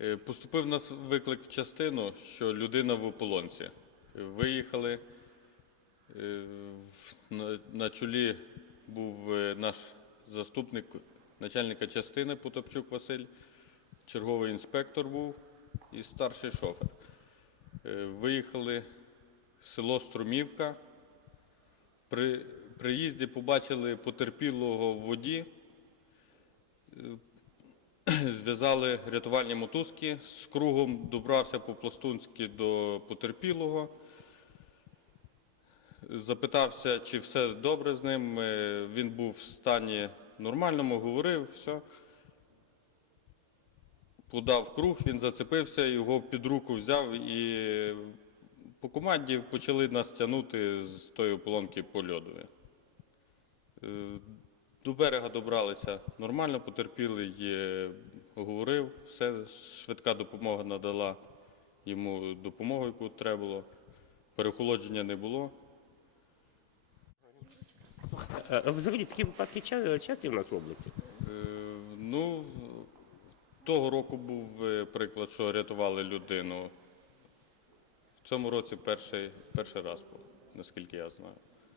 Е, Поступив нас виклик в частину, що людина в ополонці. Виїхали. Е, На, чолі був е, наш заступник начальника частини Потопчук Василь, черговий інспектор був і старший шофер. Виїхали в село Струмівка. При приїзді побачили потерпілого в воді, зв'язали рятувальні мотузки, з кругом добрався по-пластунськи до потерпілого. Запитався, чи все добре з ним. Е, Він був в стані нормальному, говорив, все. Подав круг, він зацепився, його під руку взяв і по команді почали нас тягнути з тої ополонки по льоду. Е, До берега добралися нормально, потерпілий, говорив, все, швидка допомога надала йому допомогу, яку треба було. Перехолодження не було. А а взагалі такі випадки ча- часті в нас в області? Е, Ну, того року був е, приклад, що рятували людину. В цьому році перший, перший раз був, наскільки я знаю.